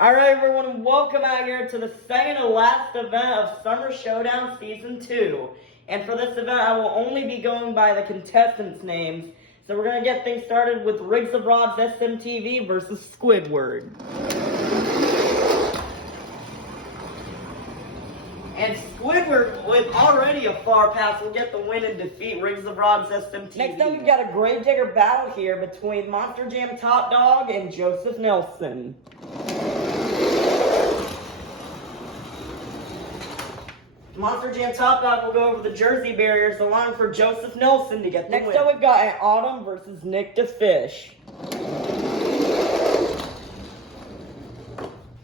Alright everyone, welcome out here to the second to last event of Summer Showdown Season 2. And for this event, I will only be going by the contestants' names. So we're going to get things started with Riggs of Rod's SMTV versus Squidward. And Squidward, with already a far pass, will get the win and defeat Riggs of Rod's SMTV. Next up, we've got a grave digger battle here between Monster Jam Top Dog and Joseph Nelson. Monster Jam Top Dog will go over the Jersey barriers, allowing for Joseph Nelson to get the win. Next up, we've got Aunt Autumn versus Nick the Fish.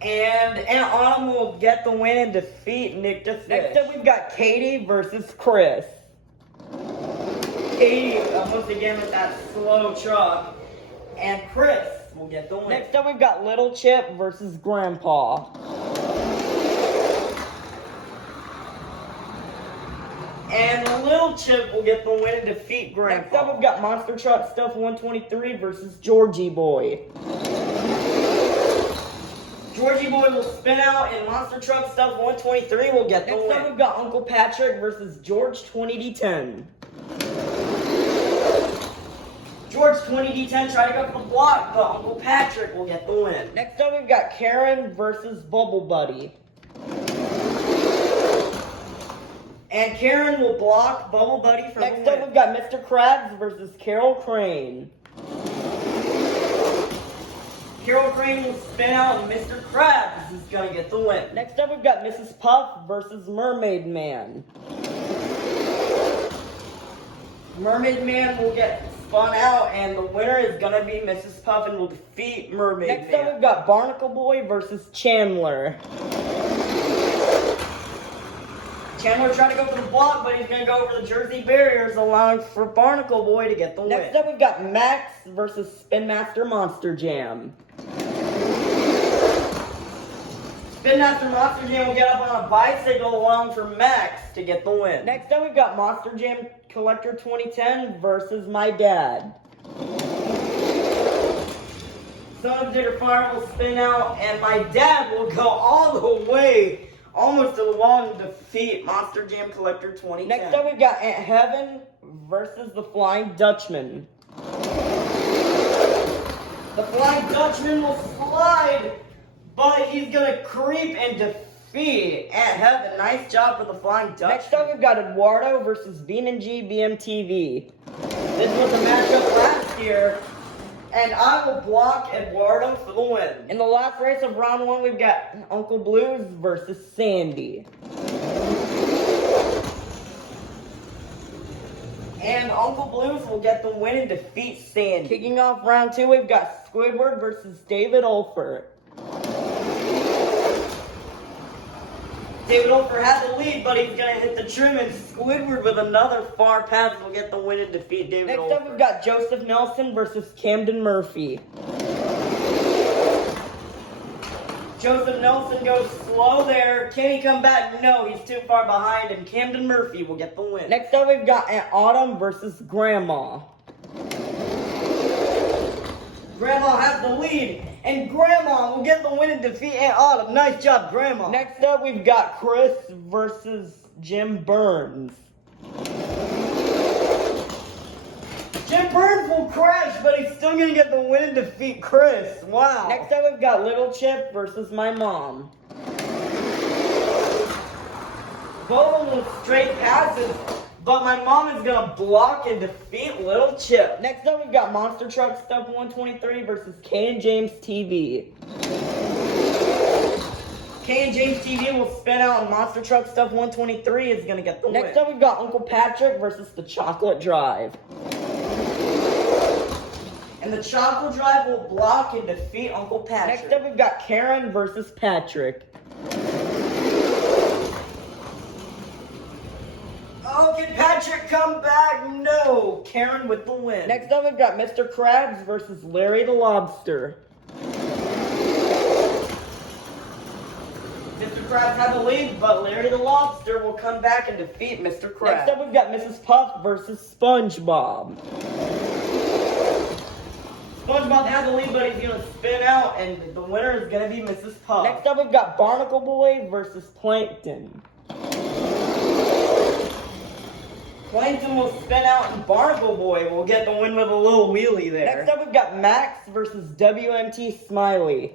And Aunt Autumn will get the win and defeat Nick the Fish. Next up, we've got Katie versus Chris. Katie, once again with that slow truck. And Chris will get the win. Next up, we've got Little Chip versus Grandpa. And Little Chip will get the win and defeat Grandpa. Next up, we've got Monster Truck Stuff 123 versus Georgie Boy. Georgie Boy will spin out, and Monster Truck Stuff 123 will get the win. Next up, we've got Uncle Patrick versus George 20D10. George 20D10 tried to go for the block, but Uncle Patrick will get the win. Next up, we've got Karen versus Bubble Buddy. And Karen will block Bubble Buddy for the win. Next up, we've got Mr. Krabs versus Carol Crane. Carol Crane will spin out, and Mr. Krabs is going to get the win. Next up, we've got Mrs. Puff versus Mermaid Man. Mermaid Man will get spun out, and the winner is going to be Mrs. Puff and will defeat Mermaid Man. Next up, we've got Barnacle Boy versus Chandler. Chandler tried to go for the block, but he's going to go over the Jersey barriers, allowing for Barnacle Boy to get the win. Next up, we've got Max versus Spin Master Monster Jam. Spin Master Monster Jam will get up on a bicycle, allowing for Max to get the win. Next up, we've got Monster Jam Collector 2010 versus my dad. Son of Digger Fire will spin out, and my dad will go all the way almost to the wall and defeat Monster Jam Collector 2010. Next up, we've got Aunt Heaven versus the Flying Dutchman. The Flying Dutchman will slide, but he's going to creep and defeat Aunt Heaven. Nice job for the Flying Dutchman. Next up, we've got Eduardo versus Bean and G BMTV. This was a matchup last year, and I will block Eduardo for the win. In the last race of round 1, we've got Uncle Blues versus Sandy. And Uncle Blues will get the win and defeat Sandy. Kicking off round 2, we've got Squidward versus David Olfert. David Olfert had the lead, but he's going to hit the trim, and Squidward with another far pass will get the win and defeat David Olfert. Next up, we've got Joseph Nelson versus Camden Murphy. Joseph Nelson goes slow there. Can he come back? No, he's too far behind, and Camden Murphy will get the win. Next up, we've got Aunt Autumn versus Grandma. Grandma has the lead, and Grandma will get the win and defeat Aunt Autumn. Nice job, Grandma. Next up, we've got Chris versus Jim Burns. Jim Burns will crash, but he's still going to get the win and defeat Chris. Wow. Next up, we've got Little Chip versus my mom. Both of them straight passes, but my mom is going to block and defeat Little Chip. Next up, we've got Monster Truck Stuff 123 versus Kay and James TV. Kay and James TV will spin out, and Monster Truck Stuff 123 is going to get the win. Next up, we've got Uncle Patrick versus the Chocolate Drive. And the Chocolate Drive will block and defeat Uncle Patrick. Next up, we've got Karen versus Patrick. Oh, can Patrick come back? No. Karen with the win. Next up, we've got Mr. Krabs versus Larry the Lobster. Mr. Krabs had the lead, but Larry the Lobster will come back and defeat Mr. Krabs. Next up, we've got Mrs. Puff versus SpongeBob. SpongeBob has the lead, but he's gonna spin out, and the winner is gonna be Mrs. Puff. Next up, we've got Barnacle Boy versus Plankton. Plankton will spin out, and Barnacle Boy will get the win with a little wheelie there. Next up, we've got Max versus WMT Smiley.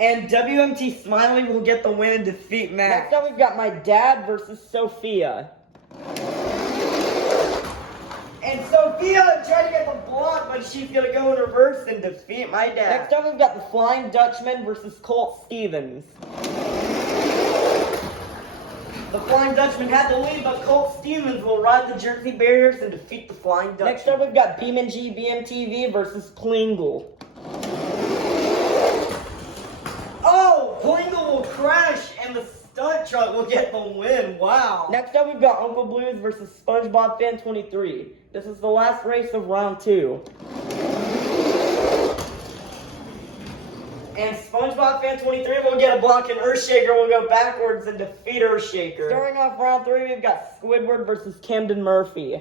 And WMT Smiley will get the win and defeat Max. Next up, we've got my dad versus Sophia. And Sophia tried to get the block, but she's going to go in reverse and defeat my dad. Next up, we've got the Flying Dutchman versus Colt Stevens. The Flying Dutchman had the lead, but Colt Stevens will ride the Jersey barriers and defeat the Flying Dutchman. Next up, we've got BeamNG BMTV versus Plingle. Oh, Plingle will crash, and the stunt truck will get the win. Wow. Next up, we've got Uncle Blues versus SpongeBob Fan 23. This is the last race of round 2. And SpongeBob Fan 23 will get a block, and Earthshaker will go backwards and defeat Earthshaker. Starting off round 3, we've got Squidward versus Camden Murphy.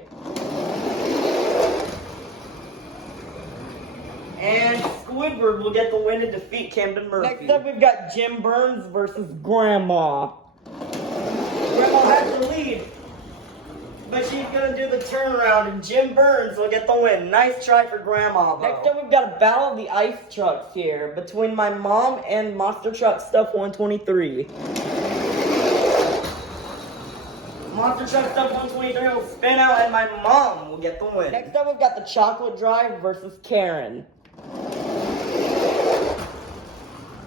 And Squidward will get the win and defeat Camden Murphy. Next up, we've got Jim Burns versus Grandma. Grandma has the lead, but she's going to do the turnaround, and Jim Burns will get the win. Nice try for Grandma, though. Next up, we've got a battle of the ice trucks here between my mom and Monster Truck Stuff 123. Monster Truck Stuff 123 will spin out, and my mom will get the win. Next up, we've got the Chocolate Drive versus Karen.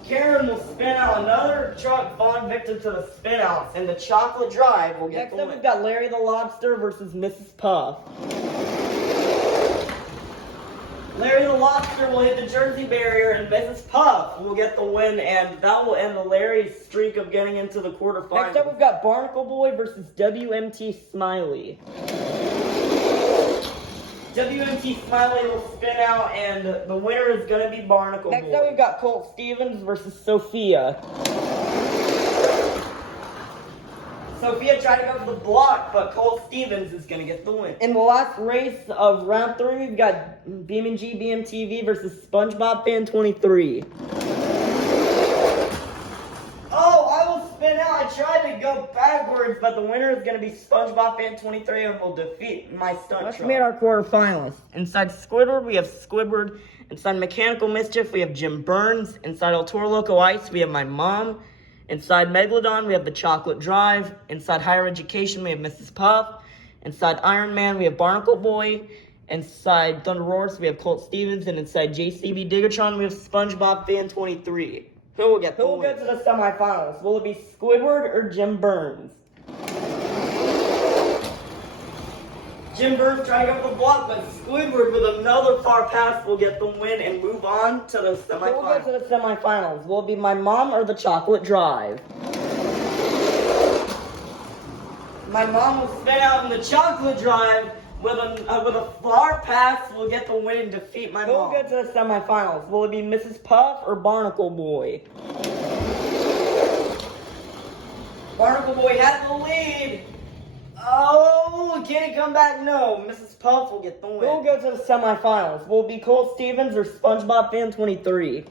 Karen will spin out another truck, falling victim to the spin outs, and the Chocolate Drive will get the win. Next up, we've got Larry the Lobster versus Mrs. Puff. Larry the Lobster will hit the Jersey barrier, and Mrs. Puff will get the win, and that will end the Larry streak of getting into the quarterfinals. Next up, we've got Barnacle Boy versus WMT Smiley. WMT Smiley will spin out, and the winner is going to be Barnacle Boy. Next up, we've got Colt Stevens versus Sophia. Sophia tried to go for the block, but Colt Stevens is going to get the win. In the last race of round 3, we've got BeamNG BMTV versus SpongeBob Fan 23. Oh, I will spin out. I tried to go backwards, but the winner is going to be SpongeBob Fan 23 and will defeat my stunt truck. Let's meet our quarterfinalists. Inside Squidward, we have Squidward. Inside Mechanical Mischief, we have Jim Burns. Inside El Toro Loco Ice, we have my mom. Inside Megalodon, we have the Chocolate Drive. Inside Higher Education, we have Mrs. Puff. Inside Iron Man, we have Barnacle Boy. Inside Thunder Roars, we have Colt Stevens. And inside JCB Digatron, we have SpongeBob Fan 23. Who will get the win? Who will go to the semifinals? Will it be Squidward or Jim Burns? Jim Burns tried to go for the block, but Squidward with another far pass will get the win and move on to the semifinals. Who will go to the semifinals? Will it be my mom or the Chocolate Drive? My mom will spin out in the Chocolate Drive with a far pass will get the win and defeat my mom. Who will get to the semifinals? Will it be Mrs. Puff or Barnacle Boy? Barnacle Boy has the lead. Oh, can he come back? No. Mrs. Puff will get the win. Who will go to the semifinals? Will it be Colt Stevens or SpongeBob Fan 23?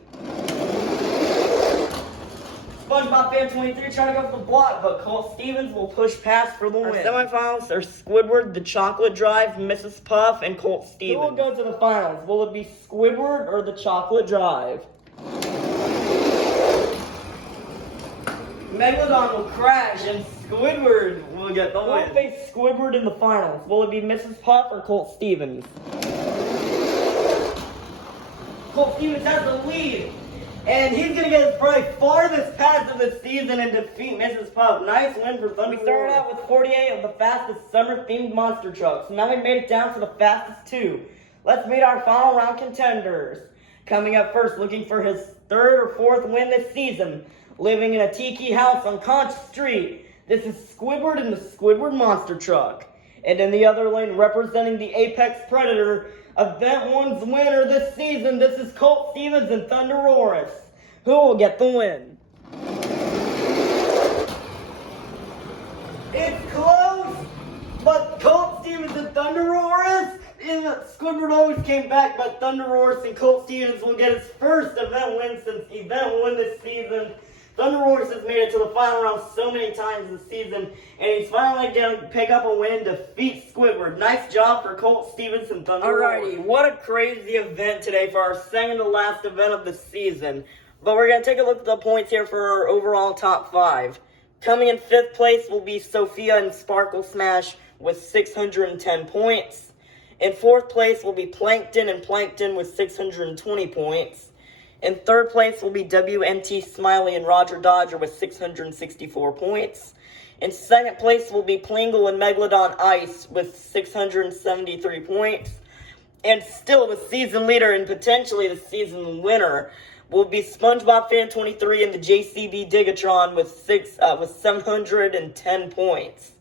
SpongeBob Fan 23 trying to go for the block, but Colt Stevens will push past for the win. Our semifinals are Squidward, the Chocolate Drive, Mrs. Puff, and Colt Stevens. Who will go to the finals? Will it be Squidward or the Chocolate Drive? Megalodon will crash, and Squidward will get the win. Who will face Squidward in the finals? Will it be Mrs. Puff or Colt Stevens? Colt Stevens has the lead. And he's going to get his probably farthest pass of the season and defeat Mrs. Puff. Nice win for Thunder. We started out with 48 of the fastest summer-themed monster trucks. Now we made it down to the fastest 2. Let's meet our final round contenders. Coming up first, looking for his 3rd or 4th win this season. Living in a tiki house on Conch Street. This is Squidward in the Squidward Monster Truck. And in the other lane, representing the Apex Predator, Event 1's winner this season, this is Colt Stevens and Thunder Roars. Who will get the win? It's close, but Colt Stevens and Thunder Roars Squidward always came back, but Thunder Roars and Colt Stevens will get his first event win since event win this season. Thunder Roars has made it to the final round so many times this season, and he's finally going to pick up a win, defeat Squidward. Nice job for Colt Stevens and Thunder Roars. Alrighty, what a crazy event today for our second to last event of the season. But we're going to take a look at the points here for our overall top 5. Coming in 5th place will be Sophia and Sparkle Smash with 610 points. In 4th place will be Plankton and Plankton with 620 points. In 3rd place will be WMT Smiley and Roger Dodger with 664 points. In 2nd place will be Plingle and Megalodon Ice with 673 points. And still the season leader and potentially the season winner will be SpongeBob Fan 23 and the JCB Digatron with 710 points.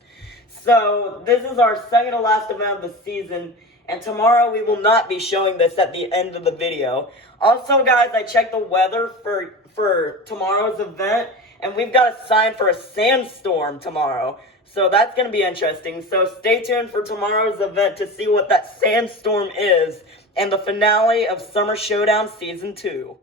So this is our second to last event of the season. And tomorrow we will not be showing this at the end of the video. Also, guys, I checked the weather for tomorrow's event, and we've got a sign for a sandstorm tomorrow. So that's going to be interesting. So stay tuned for tomorrow's event to see what that sandstorm is and the finale of Summer Showdown Season 2.